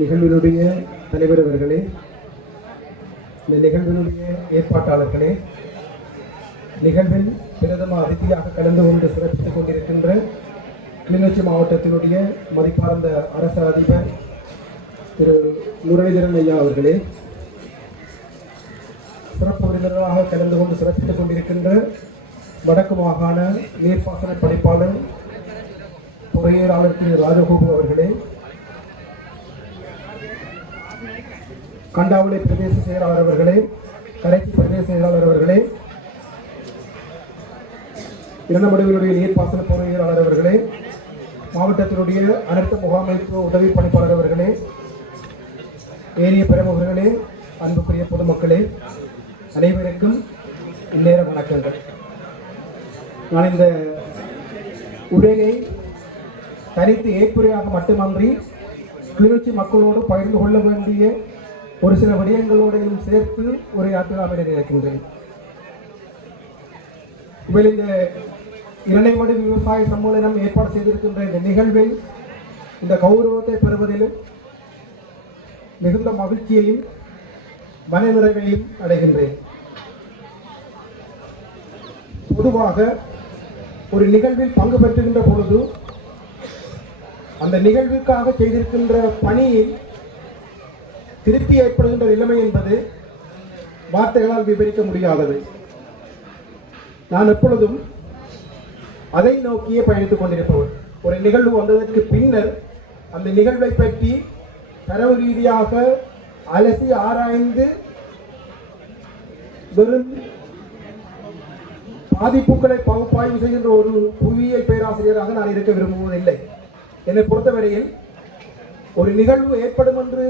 நிகழ்வினுடைய தலைவர் அவர்களே, இந்த நிகழ்வினுடைய ஏற்பாட்டாளர்களே, நிகழ்வில் பிரதம அதிதியாக கடந்து கொண்டு சிறப்பித்துக் கொண்டிருக்கின்ற கிளிநொச்சி மாவட்டத்தினுடைய மதிப்பார்ந்த அரசு அதிபர் திரு முரளிதரன் ஐயா அவர்களே, சிறப்பு விருந்தினராக கலந்து கொண்டு சிறப்பித்துக் கொண்டிருக்கின்ற வடக்கு மாகாண நீர்ப்பாசன பணிப்பாளர் பொறியியலாளர் திரு ராஜகோபு அவர்களே, கண்டாவளை பிரதேச செயலாளர் அவர்களே, கரைச்சி பிரதேச செயலாளர் அவர்களே, இரண்டமடுவினுடைய நீர்ப்பாசன பொறியியலாளர் அவர்களே, மாவட்டத்தினுடைய அனைத்து முகாமைப்பு உதவி பணிப்பாளர் அவர்களே, ஏரிய பிரமுகர்களே, அன்புக்குரிய பொதுமக்களே, அனைவருக்கும் இந்நேர வணக்கங்கள். நான் இந்த உரையை தனித்து ஏற்புரையாக மட்டுமன்றி கிளிநொச்சி மக்களோடு பகிர்ந்து கொள்ள வேண்டிய ஒரு சில விடயங்களோடையும் சேர்த்து உரையாற்றலாம் என நினைக்கின்றேன். இதில் இந்த இரணைமடு விவசாய சம்மேளனம் ஏற்பாடு செய்திருக்கின்ற இந்த நிகழ்வில் இந்த கௌரவத்தை பெறுவதிலும் மிகுந்த மகிழ்ச்சியையும் மனநிறைவையும் அடைகின்றேன். பொதுவாக ஒரு நிகழ்வில் பங்கு பெற்றுகின்ற பொழுது அந்த நிகழ்வுக்காக செய்திருக்கின்ற பணியில் திருப்தி ஏற்படுகின்ற நிலைமை என்பது வார்த்தைகளால் விவரிக்க முடியாதது. நான் எப்பொழுதும் அதை நோக்கியே பயணித்துக் கொண்டிருப்பவர். ஒரு நிகழ்வு வந்ததற்கு பின்னர் அந்த நிகழ்வை பற்றி தரவு ரீதியாக அலசி ஆராய்ந்து வெறும் பாதிப்புகளை பகுப்பாய்வு செய்கின்ற ஒரு புவியியல் பேராசிரியராக நான் இருக்க விரும்புவதில்லை. என்னை பொறுத்தவரையில் ஒரு நிகழ்வு ஏற்படும் என்று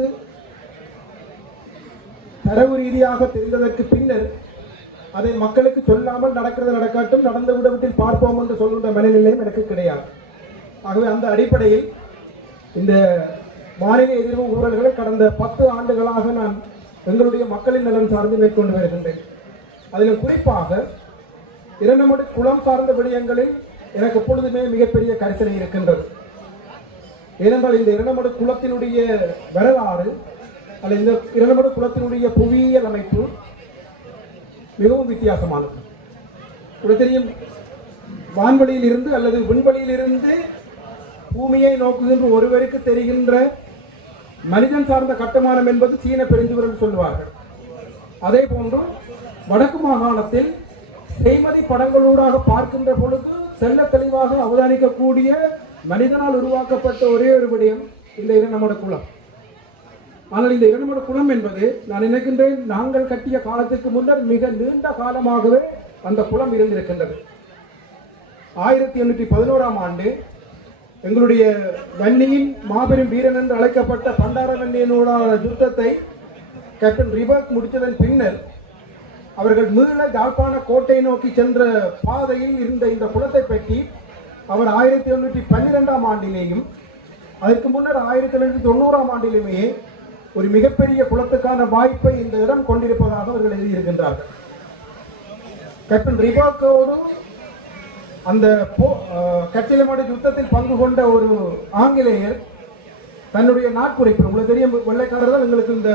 தரவு ரீதியாக தெரிந்ததற்கு பின்னர் அதை மக்களுக்கு சொல்லாமல் நடக்கிறது நடக்கட்டும், நடந்த விடத்தில் பார்ப்போம் என்று சொல்கின்ற மனநிலையும் எனக்கு கிடையாது. ஆகவே அந்த அடிப்படையில் இந்த வானிலை எதிர்ப்பு ஊழல்களை கடந்த 10 ஆண்டுகளாக நான் எங்களுடைய மக்களின் நலன் சார்ந்து மேற்கொண்டு வருகின்றேன். அதில் குறிப்பாக இரண்டமடு குளம் சார்ந்த விடயங்களில் எனக்கு எப்பொழுதுமே மிகப்பெரிய கரிசனை இருக்கின்றது. ஏனென்றால் இந்த இரண்டமடு குளத்தினுடைய வரலாறு அல்லது இந்த இரண்டமடு குளத்தினுடைய புவியியல் அமைப்பு மிகவும் வித்தியாசமானது. உங்களுக்கு தெரியும், வான்வெளியில் இருந்து அல்லது விண்வெளியில் இருந்து பூமியை நோக்குகின்ற ஒருவருக்கு தெரிகின்ற மனிதன் சார்ந்த கட்டுமானம் என்பது சீன பெருஞ்சுவர் சொல்லுவார்கள். அதே போன்று வடக்கு மாகாணத்தில் செய்மதி படங்களூடாக பார்க்கின்ற பொழுது தெல்ல தெளிவாக அவதானிக்கக்கூடிய மனிதனால் உருவாக்கப்பட்ட ஒரே ஒரு விடயம் இந்த இரண்டமடு குளம். ஆனால் இந்த இரண்டமடு குளம் என்பது நான் நினைக்கின்றேன், நாங்கள் கட்டிய காலத்திற்கு முன்னர் மிக நீண்ட காலமாகவே அந்த குளம் இருந்திருக்கின்றது. 1811ஆம் ஆண்டு எங்களுடைய வன்னியின் மாபெரும் வீரன் என்று அழைக்கப்பட்ட பண்டார வன்னியனோட யுத்தத்தை கேப்டன் ரிபர்க் முடித்ததன் பின்னர் அவர்கள் மீள யாழ்ப்பாண கோட்டை நோக்கி சென்ற பாதையில் இருந்த இந்த குளத்தை பற்றி அவர் 1812ஆம் ஆண்டிலேயும் அதற்கு முன்னர் 1990ஆம் ஆண்டிலுமே ஒரு மிகப்பெரிய குளத்துக்கான வாய்ப்பை இந்த இடம் கொண்டிருப்பதாக அவர்கள் எழுதியிருக்கின்றார்கள். கேப்டன் ரிபர்க்கோடு அந்த கச்சிலமடு யுத்தத்தில் பங்கு கொண்ட ஒரு ஆங்கிலேயர் தன்னுடைய நாட்குறிப்பு, உங்களுக்கு தெரியும், வெள்ளைக்காரர்கள் எங்களுக்கு இந்த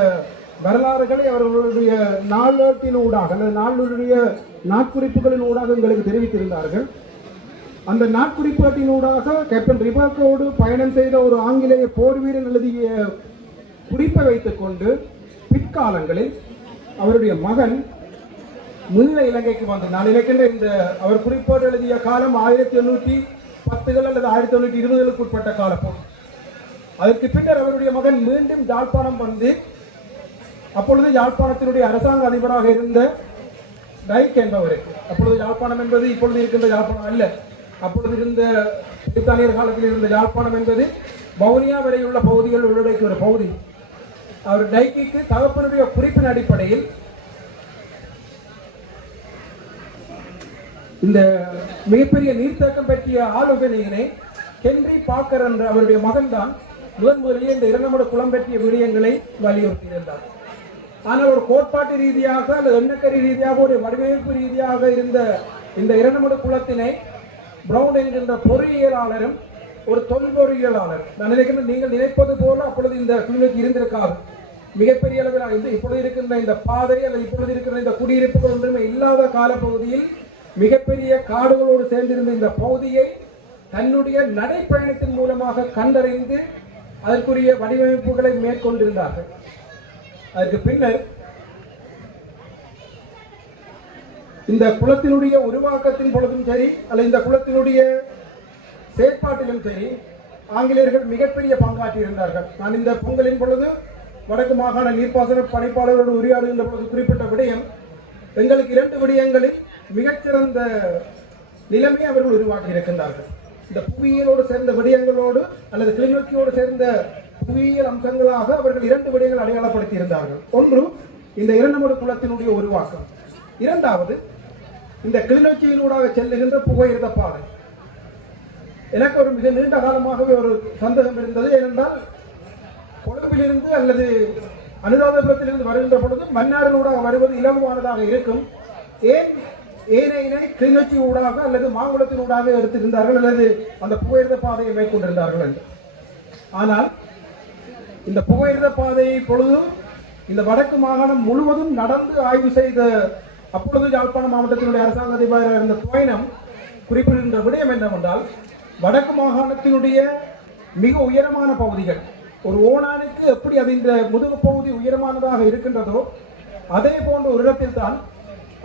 வரலாறுகளை அவர்களுடைய நாளேட்டின் ஊடாக அல்லது நாளுடைய நாட்குறிப்புகளின் ஊடாக எங்களுக்கு தெரிவித்திருந்தார்கள். அந்த நாட்குறிப்பாட்டின் ஊடாக கேப்டன் ரிபர்க்கோடு பயணம் செய்த ஒரு ஆங்கிலேய போர் வீரன் எழுதிய குறிப்பை வைத்துக் கொண்டு பிற்காலங்களில் அவருடைய மகன் மீள இலங்கைக்கு வந்து, நான் நினைக்கின்ற இந்த அவர் குறிப்போடு எழுதிய காலம் 1810கள் அல்லது 1920களுக்கு உட்பட்ட காலம். அதற்கு பின்னர் அவருடைய மகன் மீண்டும் யாழ்ப்பாணம் வந்து அப்பொழுது யாழ்ப்பாணத்தினுடைய அரசாங்க அதிபராக இருந்த டைக் என்பவருக்கு, அப்பொழுது யாழ்ப்பாணம் என்பது இப்பொழுது இருக்கின்ற யாழ்ப்பாணம் அல்ல, அப்பொழுது இருந்த பிரித்தானியர் காலத்தில் இருந்த யாழ்ப்பாணம் என்பது வவுனியா வரையுள்ள பகுதிகள் உள்ளடக்கிய ஒரு பகுதி. அவர் டைக்கிக்கு தகப்பனுடைய குறிப்பின் அடிப்படையில் இந்த மிகப்பெரிய நீர்த்தேக்கம் பற்றிய ஆலோசனையினை ஹென்றி பாக்கர் என்ற அவருடைய மகன்தான் முதலில் இந்த இரண்டமடு குளம் பற்றிய விடயங்களை வலியுறுத்தியிருந்தார். ஆனால் ஒரு கோட்பாட்டு ரீதியாக அல்லது எண்ணக்கரி ரீதியாக ஒரு வடிவமைப்பு ரீதியாக இருந்த இந்த இரண்டமடு குளத்தினை பிரவுன் என்கின்ற பொறியியலாளரும் ஒரு தொல்பொறியியலாளர். நான் நினைக்கிறேன் நீங்கள் நினைப்பது போல அப்பொழுது இந்த கிளிநொச்சி இருந்திருக்காது. மிகப்பெரிய அளவில் இப்பொழுது இருக்கின்ற இந்த பாதை அல்லது இப்பொழுது இருக்கிற இந்த குடியிருப்புகள் ஒன்றுமே இல்லாத காலப்பகுதியில் மிகப்பெரிய காடுகளோடு சேர்ந்திருந்த இந்த பகுதியை தன்னுடைய நடைப்பயணத்தின் மூலமாக கண்டறிந்து அதற்குரிய வடிவமைப்புகளை மேற்கொண்டிருந்தார்கள். அதற்கு பின்னர் இந்த குளத்தினுடைய உருவாக்கத்தின் பொழுதும் சரி அல்லது இந்த குளத்தினுடைய செயற்பாட்டிலும் சரி ஆங்கிலேயர்கள் மிகப்பெரிய பங்காற்றியிருந்தார்கள். நான் இந்த பொங்கலின் பொழுது வடக்கு மாகாண நீர்ப்பாசன பணிப்பாளர்களோடு உரையாடுகின்ற பொழுது குறிப்பிட்ட விடயம், எங்களுக்கு 2 விடயங்களில் மிகச்சிறந்த நிலைமை அவர்கள் உருவாக்கி இருக்கின்றார்கள். இந்த புவியியலோடு சேர்ந்த விடயங்களோடு அல்லது கிளிநொச்சியோடு சேர்ந்த புவியியல் அம்சங்களாக அவர்கள் 2 விடயங்கள் அடையாளப்படுத்தி இருந்தார்கள். ஒன்று இந்த இரண்டமடு குளத்தினுடைய உருவாக்கம், இரண்டாவது இந்த கிளிநொச்சியினூடாக செல்லுகின்ற புகையிரத பாதை. எனக்கு ஒரு மிக நீண்ட காலமாகவே ஒரு சந்தேகம் இருந்தது. ஏனென்றால் கொழும்பிலிருந்து அல்லது அனுராதபுரத்திலிருந்து வருகின்ற பொழுது மன்னாரினூடாக வருவது இலகுவானதாக இருக்கும். ஏன் ஏனையினை கிளிநொச்சி ஊடாக அல்லது மாங்குளத்தினூடாக எடுத்திருந்தார்கள் அல்லது அந்த புகையிரத பாதையை மேற்கொண்டிருந்தார்கள் என்று. ஆனால் இந்த புகையிரத பாதையை பொழுது இந்த வடக்கு மாகாணம் முழுவதும் நடந்து ஆய்வு செய்த அப்பொழுது யாழ்ப்பாண மாவட்டத்தினுடைய அரசாங்க அதிபராக இருந்த துவைனம் குறிப்பிடுகின்ற விடயம் என்னவென்றால், வடக்கு மாகாணத்தினுடைய மிக உயரமான பகுதிகள், ஒரு ஓனானுக்கு எப்படி அது இந்த முதுகு பகுதி உயரமானதாக இருக்கின்றதோ அதே போன்ற ஒரு இடத்தில் தான்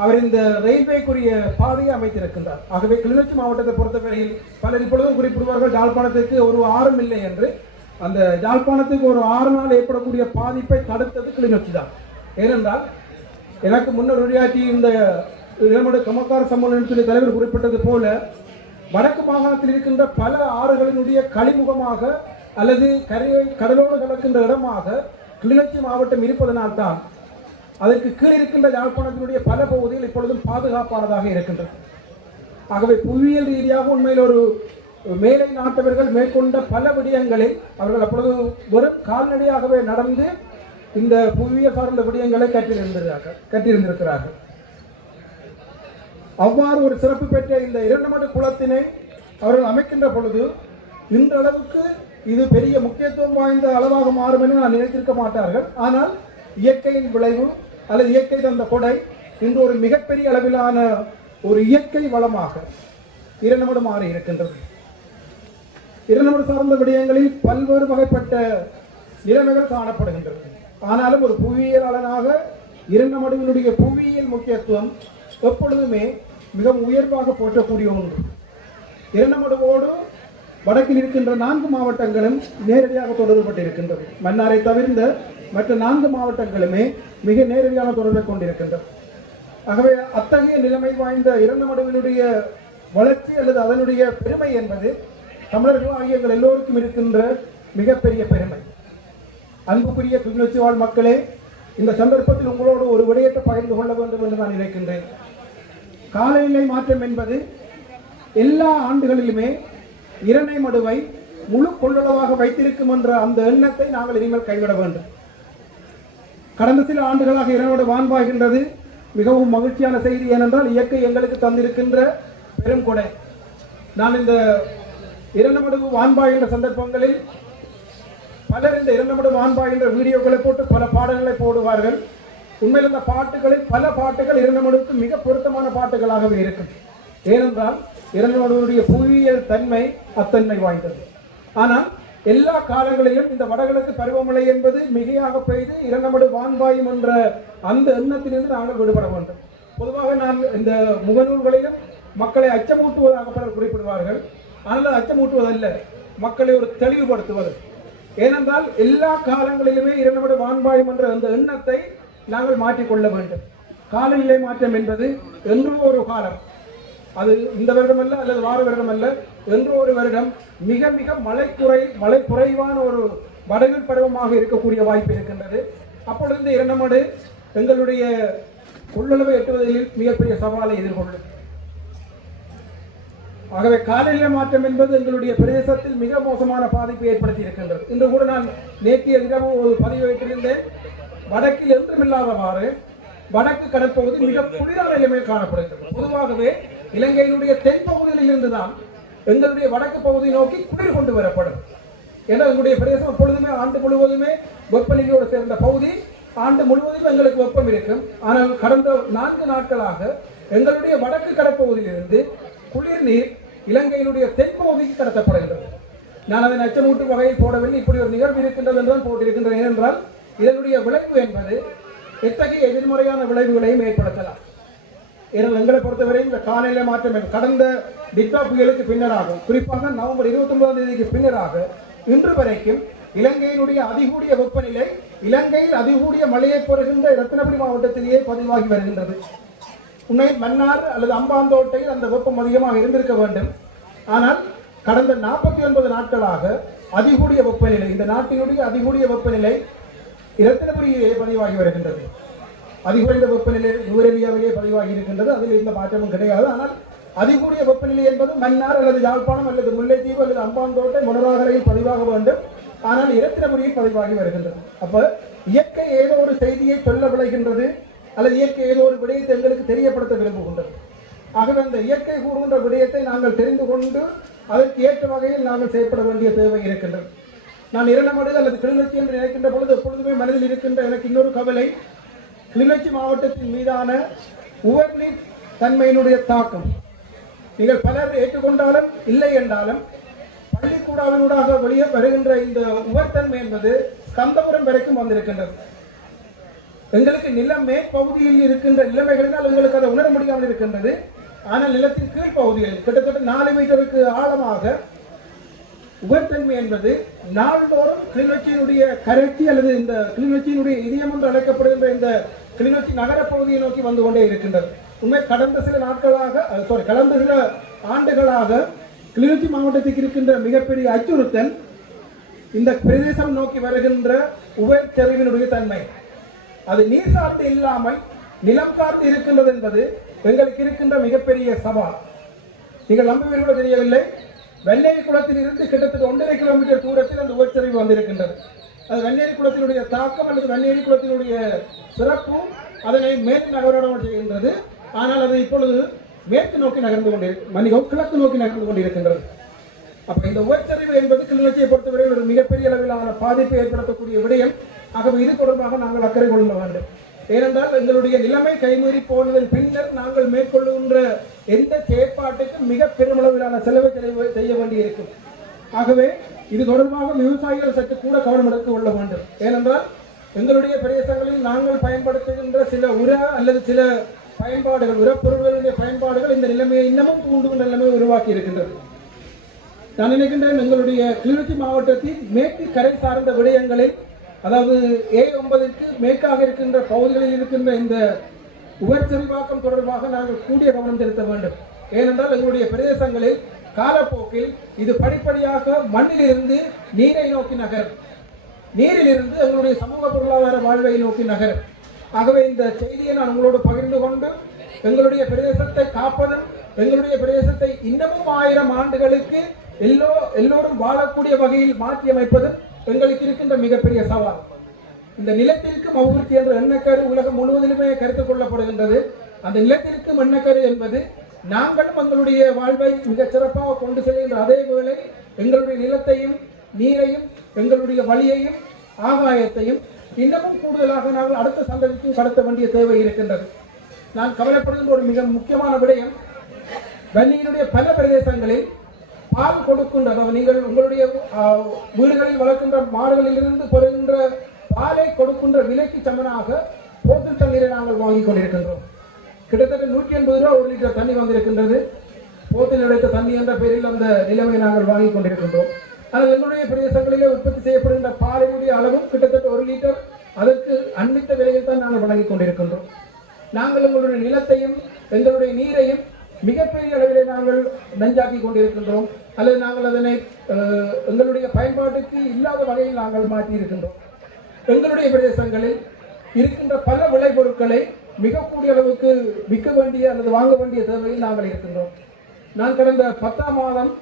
அவர் இந்த ரயில்வேக்குரிய பாதையை அமைத்திருக்கின்றார். ஆகவே கிளிநொச்சி மாவட்டத்தை பொறுத்தவரையில் பலர் இப்பொழுதும் குறிப்பிடுவார்கள் யாழ்ப்பாணத்திற்கு ஒரு ஆறும் இல்லை என்று. அந்த யாழ்ப்பாணத்துக்கு ஒரு 6 நாள் ஏற்படக்கூடிய பாதிப்பை தடுத்தது கிளிநொச்சி தான். ஏனென்றால் எனக்கு முன்னர் உரையாற்றி இந்த நம்முடைய கமக்கார சம்மேளனத்தினுடைய தலைவர் குறிப்பிட்டது போல வடக்கு மாகாணத்தில் இருக்கின்ற பல ஆறுகளினுடைய கழிமுகமாக அல்லது கடலோடு கலக்கின்ற இடமாக கிளிநொச்சி மாவட்டம் இருப்பதனால்தான் அதற்கு கீழ் இருக்கின்ற யாழ்ப்பாணத்தினுடைய பல பகுதிகள் இப்பொழுதும் பாதுகாப்பானதாக இருக்கின்றன. ஆகவே புவியியல் ரீதியாக உண்மையில் ஒரு மேலை நாட்டவர்கள் மேற்கொண்ட பல விடயங்களில் அவர்கள் அப்பொழுது வெறும் கால்நடையாகவே நடந்து இந்த புவியியல் சார்ந்த விடயங்களை கற்றிருந்திருக்கிறார்கள். அவ்வாறு ஒரு சிறப்பு பெற்ற இந்த இரண்டமடு குளத்தினை அவர்கள் அமைக்கின்ற பொழுது இன்றளவுக்கு இது பெரிய முக்கியத்துவம் வாய்ந்த அளவாக மாறும் என்று நான் நினைத்திருக்க மாட்டார்கள். ஆனால் இயற்கையின் விளைவு அல்லது இயற்கை தந்த கொடை இன்று ஒரு மிகப்பெரிய அளவிலான ஒரு இயற்கை வளமாக இரண்டமடு மாறி இருக்கின்றது. இரண்டமடு சார்ந்த விடயங்களில் பல்வேறு வகைப்பட்ட நிலைமைகள் காணப்படுகின்றது. ஆனாலும் ஒரு புவியியலாளனாக இரண்டமடுவினுடைய புவியியல் முக்கியத்துவம் எப்பொழுதுமே மிகவும் உயர்வாக போற்றக்கூடிய ஒன்று. இரண்டமடுவோடு வடக்கில் இருக்கின்ற 4 மாவட்டங்களும் நேரடியாக தொடர்புபட்டிருக்கின்றது. மன்னாரை தவிர்ந்த மற்ற 4 மாவட்டங்களுமே மிக நேரடியான தொடர்பை கொண்டிருக்கின்றது. ஆகவே அத்தகைய நிலைமை வாய்ந்த இரண்டமடுவினுடைய வளர்ச்சி அல்லது அதனுடைய பெருமை என்பது தமிழர்கள் ஆகிய எங்கள் எல்லோருக்கும் இருக்கின்ற மிகப்பெரிய பெருமை. அன்புக்குரிய கிளிநொச்சி வாழ் மக்களே, இந்த சந்தர்ப்பத்தில் உங்களோடு ஒரு விடயத்தை பகிர்ந்து கொள்ள வேண்டும் என்று நான் நினைக்கின்றேன். காலநிலை மாற்றம் என்பது எல்லா ஆண்டுகளிலுமே இரணைமடுவை முழு கொள்ளளவாக வைத்திருக்கும் என்ற அந்த எண்ணத்தை நாங்கள் இனிமேல் கைவிட வேண்டும். கடந்த சில ஆண்டுகளாக இரணைமடு வான்பாய்கின்றது. மிகவும் மகிழ்ச்சியான செய்தி. ஏனென்றால் இயற்கை எங்களுக்கு தந்திருக்கின்ற பெரும் கொடை. நான் இந்த இரண்டமடு வான்பாய்கின்ற சந்தர்ப்பங்களில் பலர் இந்த இரண்டமடு வான்பாய்கின்ற வீடியோக்களை போட்டு பல பாடல்களை போடுவார்கள். உண்மையில் இந்த பாட்டுகளில் பல பாட்டுகள் இரண்டமடுக்கு மிக பொருத்தமான பாட்டுகளாகவே இருக்கும். ஏனென்றால் இரண்டமடுடைய புவியியல் தன்மை அத்தன்மை வாய்ந்தது. ஆனால் எல்லா காலங்களிலும் இந்த வடகிழக்கு பருவமழை என்பது மிகையாக பெய்து இரண்டமடு வான்பாயும் என்ற அந்த எண்ணத்திலிருந்து நாங்கள் விடுபட வேண்டும். பொதுவாக நான் இந்த முகநூல்களிலும் மக்களை அச்சமூட்டுவதாக பலர் குறிப்பிடுவார்கள். ஆனால் அச்சமூட்டுவதல்ல, மக்களை ஒரு தெளிவுபடுத்துவது. ஏனென்றால் எல்லா காலங்களிலுமே இரண்டமடு வான்பாயும் என்ற அந்த எண்ணத்தை நாங்கள் மாற்றிக்கொள்ள வேண்டும். காலநிலை மாற்றம் என்பது என்றோ ஒரு காலம், அது இந்த வருடம் அல்ல அல்லது வார வருடம் அல்ல, என்றோ ஒரு வருடம் மிக மிக மழை குறைவான ஒரு வடகிழக்கு பருவமாக இருக்கக்கூடிய வாய்ப்பு இருக்கின்றது. அப்பொழுது இந்த இரண்டமடு எங்களுடைய கொள்ளளவை எட்டுவதில் மிகப்பெரிய சவாலை எதிர்கொள்ளும். ஆகவே காலநிலை மாற்றம் என்பது எங்களுடைய பிரதேசத்தில் மிக மோசமான பாதிப்பை ஏற்படுத்தி இருக்கின்றது. இன்று கூட நான் நேற்றைய இரவு ஒரு பதிவு வைத்திருந்தேன். வடக்கில் என்றுமில்லாதவாறு வடக்கு கடற்பகுதி மிக குளிரான நிலைமையில் காணப்படுகிறது. பொதுவாகவே இலங்கையினுடைய தென்பகுதியில் இருந்துதான் எங்களுடைய வடக்கு பகுதி நோக்கி குளிர் கொண்டு வரப்படும். ஏன்னா எங்களுடைய பிரதேசம் எப்பொழுதுமே ஆண்டு முழுவதுமே வெப்பநிலையோடு சேர்ந்த பகுதி, ஆண்டு முழுவதும் எங்களுக்கு வெப்பம் இருக்கும். ஆனால் கடந்த 4 நாட்களாக எங்களுடைய வடக்கு கடற்பகுதியிலிருந்து குளிர் நீர் இலங்கையினுடைய தென்பகுதிக்கு கடத்தப்படுகிறது. நான் அதை நச்சமூட்டு வகையில் போடவில்லை, இப்படி ஒரு நிகழ்வு இருக்கின்றது என்றுதான் போட்டிருக்கின்றேன். ஏனென்றால் இதனுடைய விளைவு என்பது எத்தகைய எதிர்மறையான விளைவுகளையும் ஏற்படுத்தலாம். ஏனால் எங்களை பொறுத்தவரை இந்த காலநிலை மாற்றம் கடந்த டிட்வா புயலுக்கு பின்னராகும், குறிப்பாக நவம்பர் 29ஆம் தேதிக்கு பின்னராக இன்று வரைக்கும் இலங்கையினுடைய அதிகூடிய வெப்பநிலை இலங்கையில் அதிகூடிய மழையை பெறுகின்ற ரத்தினபுரி மாவட்டத்திலேயே பதிவாகி வருகின்றது. உண்மையில் மன்னார் அல்லது அம்பாந்தோட்டையில் அந்த வெப்பம் அதிகமாக இருந்திருக்க வேண்டும். ஆனால் கடந்த 49 நாட்களாக அதிகூடிய வெப்பநிலை, இந்த நாட்டினுடைய அதிகூடிய வெப்பநிலை இரத்தினபுரியிலே பதிவாகி வருகின்றது. அதிகுறைந்த வெப்பநிலை நுவரெலியாவிலே பதிவாகி இருக்கின்றது. அதில் எந்த மாற்றமும் கிடையாது. ஆனால் அதிகூடிய வெப்பநிலை என்பது மன்னார் அல்லது யாழ்ப்பாணம் அல்லது முல்லைத்தீவு அல்லது அம்பாந்தோட்டை மொனராகரையில் பதிவாக வேண்டும். ஆனால் இரத்தினபுரியில் பதிவாகி வருகின்றது. அப்ப இயற்கை ஏதோ ஒரு செய்தியை சொல்ல விளைகின்றது, அல்லது இயற்கை ஏதோ ஒரு விடயத்தை எங்களுக்கு தெரியப்படுத்த விரும்புகின்றது. ஆகவே அந்த இயற்கை கூறுகின்ற விடயத்தை நாங்கள் தெரிந்து கொண்டு அதற்கு ஏற்ற வகையில் நாங்கள் செயற்பட வேண்டிய தேவை இருக்கின்றது. நான் இரண்டமடு அல்லது கிளிநொச்சி என்று நினைக்கின்ற பொழுது எப்பொழுதுமே மனதில் இருக்கின்ற எனக்கு இன்னொரு கவலை, கிளிநொச்சி மாவட்டத்தின் மீதான உவர்நீர் தன்மையினுடைய தாக்கம். நீங்கள் பலர் ஏற்றுக்கொண்டாலும் இல்லை என்றாலும் பள்ளிக்கூடாவினூடாக வெளியே வருகின்ற இந்த உவர்த்தன்மை என்பது ஸ்கந்தபுரம் வரைக்கும் வந்திருக்கின்றது. எங்களுக்கு நிலம் மேற்பகுதியில் இருக்கின்ற நிலைமைகளினால் எங்களுக்கு அதை உணர முடியாமல் இருக்கின்றது. ஆனால் நிலத்தின் கீழ்ப்பகுதியில் கிட்டத்தட்ட 4 மீட்டருக்கு ஆழமாக உபத்தன்மை என்பது நாள்தோறும் கிளிநொச்சியினுடைய கரைச்சி அல்லது இந்த கிளிநொச்சியினுடைய இதயம் என்று அழைக்கப்படுகின்ற இந்த கிளிநொச்சி நகர பகுதியை நோக்கி வந்து கொண்டே இருக்கின்றது. உண்மை கடந்த சில ஆண்டுகளாக கிளிநொச்சி மாவட்டத்துக்கு இருக்கின்ற மிகப்பெரிய அச்சுறுத்தல் இந்த பிரதேசம் நோக்கி வருகின்ற உபச்சரிவினுடைய தன்மை. அது நீர் சார்ந்து இல்லாமல் நிலம் சார்ந்து இருக்கின்றது என்பது எங்களுக்கு இருக்கின்ற மிகப்பெரிய சவால். நீங்கள் நம்புவீர்களோ தெரியவில்லை, வெள்ளேரி குளத்தில் இருந்து கிட்டத்தட்ட 1.5 கிலோமீட்டர் தூரத்தில் அந்த உபச்சரிவு வந்திருக்கின்றது. அது வெள்ளேரி குளத்தினுடைய தாக்கம் அல்லது வெள்ளேரி குளத்தினுடைய சிறப்பு அதனை மேற்கு நகரோடு செய்கின்றது. ஆனால் அது இப்பொழுது மேற்கு நோக்கி நகர்ந்து கிழக்கு நோக்கி நகர்ந்து கொண்டிருக்கின்றது. அப்ப இந்த உபச்சரிவு என்பது கிளிநொச்சியை பொறுத்தவரை ஒரு மிகப்பெரிய அளவிலான பாதிப்பை ஏற்படுத்தக்கூடிய விடயம். ஆகவே இது தொடர்பாக நாங்கள் அக்கறை கொள்ள வேண்டும். ஏனென்றால் எங்களுடைய நிலைமை கைமீறி போனதன் பின்னர் நாங்கள் மேற்கொள்ளுகின்ற எந்த செயற்பாட்டுக்கும் மிக பெருமளவிலான செலவை செய்ய வேண்டியிருக்கும். ஆகவே இது தொடர்பாக விவசாயிகள் சற்று கூட கவனம் எடுத்து கொள்ள வேண்டும். ஏனென்றால் எங்களுடைய பிரதேசங்களில் நாங்கள் பயன்படுத்துகின்ற சில அல்லது சில பயன்பாடுகள், உரப்பொருள்களுடைய பயன்பாடுகள் இந்த நிலைமையை இன்னமும் தூண்டுகின்ற நிலைமையை உருவாக்கி இருக்கின்றது. நான் நினைக்கின்றேன் எங்களுடைய கிளிநொச்சி மாவட்டத்தில் மேற்கு கரை சார்ந்த விடயங்களில், அதாவது A9க்கு மேற்காக இருக்கின்ற பகுதிகளில் இருக்கின்ற இந்த உபச்சரிவாக்கம் தொடர்பாக நாங்கள் கூடிய கவனம் செலுத்த வேண்டும். ஏனென்றால் எங்களுடைய பிரதேசங்களில் காலப்போக்கில் இது படிப்படியாக மண்ணிலிருந்து நீரை நோக்கி நகரும், நீரிலிருந்து எங்களுடைய சமூக பொருளாதார வாழ்வை நோக்கி நகரும். ஆகவே இந்த செய்தியை நான் உங்களோடு பகிர்ந்து கொண்டு எங்களுடைய பிரதேசத்தை காப்பதும் எங்களுடைய பிரதேசத்தை இன்னமும் 1000 ஆண்டுகளுக்கு எல்லோரும் வாழக்கூடிய வகையில் மாற்றி அமைப்பதும் எங்களுக்கு இருக்கின்ற மிகப்பெரிய சவால். இந்த நிலத்திற்கும் அபிவிருத்தி என்ற எண்ணக்கரு உலகம் முழுவதிலுமே கருத்துக் கொள்ளப்படுகின்றது. அந்த நிலத்திற்கும் எண்ணக்கரு என்பது நாங்களும் எங்களுடைய வாழ்வை மிக சிறப்பாக கொண்டு செல்கின்ற அதே வேளை எங்களுடைய நிலத்தையும் நீரையும் எங்களுடைய வழியையும் ஆகாயத்தையும் இன்னமும் கூடுதலாக நாங்கள் அடுத்த சந்ததிக்கும் கடத்த வேண்டிய தேவை இருக்கின்றது. நான் கவலைப்படுகின்ற ஒரு மிக முக்கியமான விடயம், வன்னியினுடைய பல பிரதேசங்களில் பால் கொடுக்கின்ற, அதாவது நீங்கள் உங்களுடைய வீடுகளில் வளர்க்கின்ற மாடுகளிலிருந்து பெறுகின்ற பாலை கொடுக்கின்ற விலைக்கு சமனாக போத்தல் தண்ணீரை நாங்கள் வாங்கிக் கொண்டிருக்கின்றோம். கிட்டத்தட்ட 180 ரூபா 1 லிட்டர் தண்ணி வந்திருக்கின்றது. போத்தில் கிடைத்த தண்ணி என்ற பெயரில் அந்த நிலைமையை நாங்கள் வாங்கிக் கொண்டிருக்கின்றோம். ஆனால் எங்களுடைய பிரதேசங்களிலே உற்பத்தி செய்யப்படுகின்ற பாலினுடைய அளவும் கிட்டத்தட்ட 1 லிட்டர் அதற்கு அண்மித்த விலையில் தான் நாங்கள் வழங்கிக் கொண்டிருக்கின்றோம். நாங்கள் எங்களுடைய நிலத்தையும் எங்களுடைய நீரையும் மிகப்பெரிய அளவிலே நாங்கள் நஞ்சாக்கி கொண்டிருக்கின்றோம், அல்லது நாங்கள் அதனை எங்களுடைய பயன்பாட்டுக்கு இல்லாத வகையில் நாங்கள் மாற்றி இருக்கின்றோம். எங்களுடைய பிரதேசங்களில் இருக்கின்ற பல விளைபொருட்களை மிக கூடிய அளவுக்கு விற்க வேண்டிய அல்லது வாங்க வேண்டிய தேவையில் நாங்கள் இருக்கின்றோம். நான் கடந்த 10ஆம் மாதம்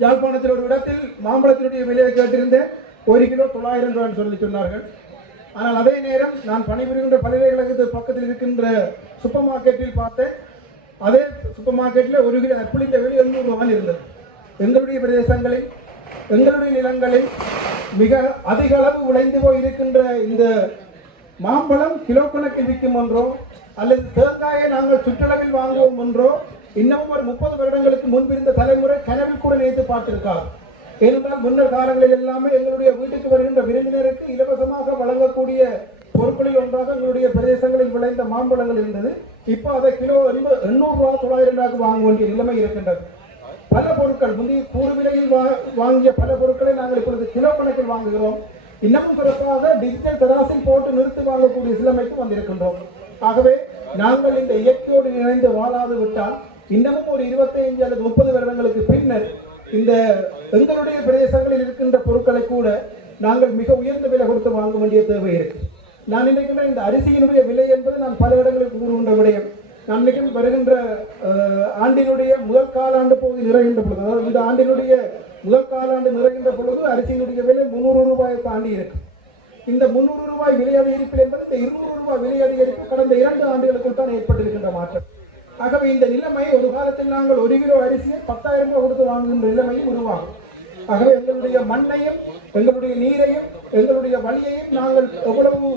யாழ்ப்பாணத்தில் ஒரு இடத்தில் மாம்பழத்தினுடைய விலையை கேட்டிருந்தேன். 1 கிலோ 900 ரூபாய் சொல்லி சொன்னார்கள். ஆனால் அதே நேரம் நான் பணிபுரிகின்ற பல்கலைக்கழகத்துக்கு பக்கத்தில் இருக்கின்ற சூப்பர் மார்க்கெட்டில் பார்த்தேன், அதே சூப்பர் மார்க்கெட்டில் 1 கிலோ ஆப்பிளின் விலை 700 ரூபாய் இருந்தது. எங்களுடைய பிரதேசங்களில் எங்களுடைய நிலங்களில் மிக அதிக அளவு விளைந்து போய் இருக்கின்ற இந்த மாம்பழம் கிலோ கணக்கில் விற்கும் என்றோ அல்லது தேங்காயை நாங்கள் சுற்றளவில் வாங்குவோம் என்றோ இன்னமும் ஒரு 30 வருடங்களுக்கு முன்பிருந்த தலைமுறை கனவில் கூட நினைத்து பார்த்திருக்கார். ஏனென்றால் முன்னர் காலங்களில் எல்லாமே எங்களுடைய வீட்டுக்கு வருகின்ற விருந்தினருக்கு இலவசமாக வழங்கக்கூடிய பொருட்களில் ஒன்றாக எங்களுடைய பிரதேசங்களில் விளைந்த மாம்பழங்கள் இருந்தது. இப்போ அதை கிலோ 800 ரூபா 900 ரூபாய்க்கு வாங்க வேண்டிய நிலைமை இருக்கின்றது. பல பொருட்கள் முந்தைய கூறு விலையில் வாங்கிய பல பொருட்களை நாங்கள் இப்பொழுது கிலோ கணக்கில் வாங்குகிறோம். இன்னமும் சிறப்பாக டிஜிட்டல் தராசில் போட்டு நிறுத்தி வாங்கக்கூடிய நிலைமைக்கு வந்திருக்கின்றோம். ஆகவே நாங்கள் இந்த இயற்கையோடு இணைந்து வாழாது விட்டால் இன்னமும் ஒரு 25 அல்லது 30 வருடங்களுக்கு பின்னர் இந்த எங்களுடைய பிரதேசங்களில் இருக்கின்ற பொருட்களை கூட நாங்கள் மிக உயர்ந்த விலை கொடுத்து வாங்க வேண்டிய தேவை இருக்கு. நான் நினைக்கின்ற இந்த அரிசியினுடைய விலை என்பது நான் பல இடங்களுக்கு கூறுகின்ற விடயம். நான் நினைக்கும் வருகின்ற ஆண்டினுடைய முதல் காலாண்டு பகுதி நிறைகின்ற பொழுது, அதாவது இந்த ஆண்டினுடைய முதல் காலாண்டு நிறைகின்ற பொழுது அரிசியினுடைய விலை 300 ரூபாயை தாண்டி இருக்கு. இந்த 300 ரூபாய் விலை அதிகரிப்பு என்பது இந்த 200 ரூபாய் விலை அதிகரிப்பு கடந்த 2 ஆண்டுகளுக்குள் தான் ஏற்பட்டிருக்கின்ற மாற்றம். ஆகவே இந்த நிலைமை ஒரு காலத்தில் நாங்கள் 1 கிலோ அரிசியை 10,000 ரூபாய் கொடுத்து வாங்குகின்ற நிலைமையும் உருவாகும். ஆகவே எங்களுடைய மண்ணையும் எங்களுடைய நீரையும் எங்களுடைய வழியையும் நாங்கள் எவ்வளவு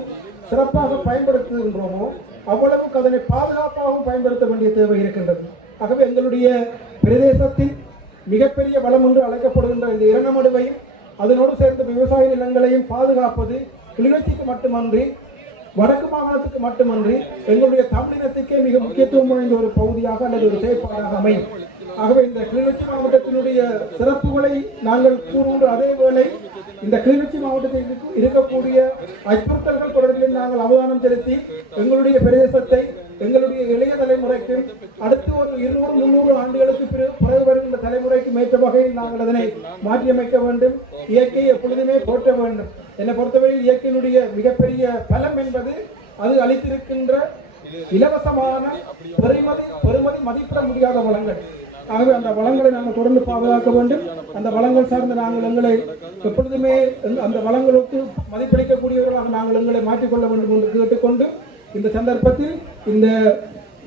சிறப்பாக பயன்படுத்துகின்றோமோ அவ்வளவுக்கு அதனை பாதுகாப்பாகவும் பயன்படுத்த வேண்டிய தேவை இருக்கின்றது. ஆகவே எங்களுடைய பிரதேசத்தில் மிகப்பெரிய வளம் என்று அழைக்கப்படுகின்ற இந்த இரணமடுவையும் அதனோடு சேர்ந்த விவசாய நிலங்களையும் பாதுகாப்பது கிளிநொச்சிக்கு மட்டுமன்றி வடக்கு மாகாணத்துக்கு மட்டுமன்றி எங்களுடைய தமிழினத்துக்கே மிக முக்கியத்துவம் வாய்ந்த ஒரு பகுதியாக அல்லது ஒரு செயற்பாடாக அமையும். ஆகவே இந்த கிளிநொச்சி மாவட்டத்தினுடைய சிறப்புகளை நாங்கள் கூறுகின்ற அதே வேளை இந்த கிளிநொச்சி மாவட்டத்தில் இருக்கக்கூடிய அச்சுறுத்தல்கள் தொடர்பில் நாங்கள் அவதானம் செலுத்தி எங்களுடைய பிரதேசத்தை எங்களுடைய இளைய தலைமுறைக்கும் அடுத்து ஒரு 200-300 ஆண்டுகளுக்கு பிறகு வருகின்ற தலைமுறைக்கும் ஏற்ற வகையில் நாங்கள் அதனை மாற்றியமைக்க வேண்டும். இயற்கையை எப்பொழுதுமே போற்ற வேண்டும். என்னை பொறுத்தவரையில் இயற்கையினுடைய மிகப்பெரிய பலம் என்பது அது அளித்திருக்கின்ற இலவசமான பெருமதி மதிப்பிட முடியாத வளங்கள். ஆகவே அந்த வளங்களை நாங்கள் தொடர்ந்து பாதுகாக்க வேண்டும். அந்த வளங்கள் சார்ந்து நாங்கள் எங்களை எப்பொழுதுமே அந்த வளங்களுக்கு மதிப்பளிக்கக்கூடியவர்களாக நாங்கள் எங்களை மாற்றிக்கொள்ள வேண்டும் என்று கேட்டுக்கொண்டு இந்த சந்தர்ப்பத்தில் இந்த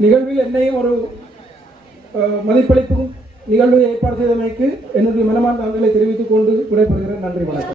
நிகழ்வில் என்னையும் ஒரு மதிப்பளிப்பும் நிகழ்வை ஏற்பாடு செய்தமைக்கு என்னுடைய மனமார்ந்த நன்றிகளை தெரிவித்துக் கொண்டு விடைபெறுகிறேன். நன்றி, வணக்கம்.